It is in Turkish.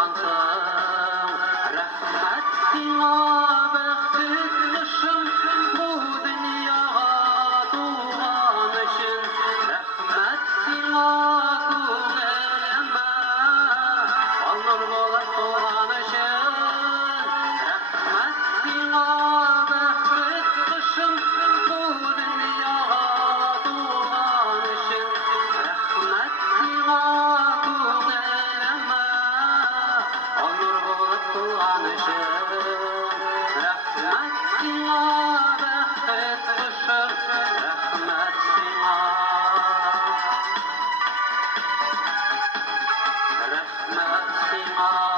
yaşatkansın. Rahmet sana bəxtsiz qışım bu dünyaya doğan için. Rahmet sana kul eleme alnur bolar doğan için. Rahmet sana bəxtsiz qışım bu dünyaya doğan için. Rahmet sana kul eleme alnur bolar doğan için. Rahmet sana bəxtsiz qışım. Rahmet sana. Rahmet sana.